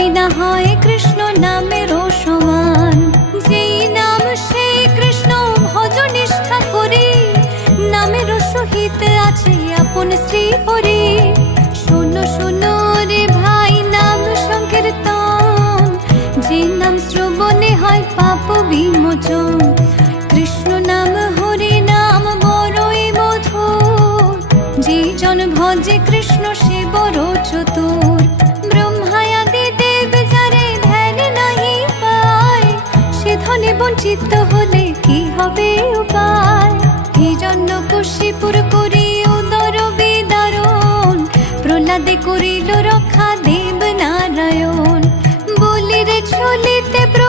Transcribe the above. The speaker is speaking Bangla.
পাপী না হয় কৃষ্ণ নামের সমান। যেই নাম সেই কৃষ্ণ ভজ নিষ্ঠা করি, নামের সহিত আছে আপন শ্রী হরি। শোনো শোনো রে ভাই নাম সংকীর্তন, যে নাম শ্রবণে হয় পাপ বিমোচন। কৃষ্ণ নাম হরি নাম বড়ই মধুর, যে জন ভজে কৃষ্ণ সে বড় চতুর। ব্রহ্মায়াদি দেব যারে ধ্যান নাহি পায়, সে ধনে বঞ্চিত হলে কি হবে উপায়। হিরণ্যকশিপুর করি উদর বিদারণ, প্রহ্লাদে করিল রক্ষা দেব নারায়ণ। বলিরে চলিতে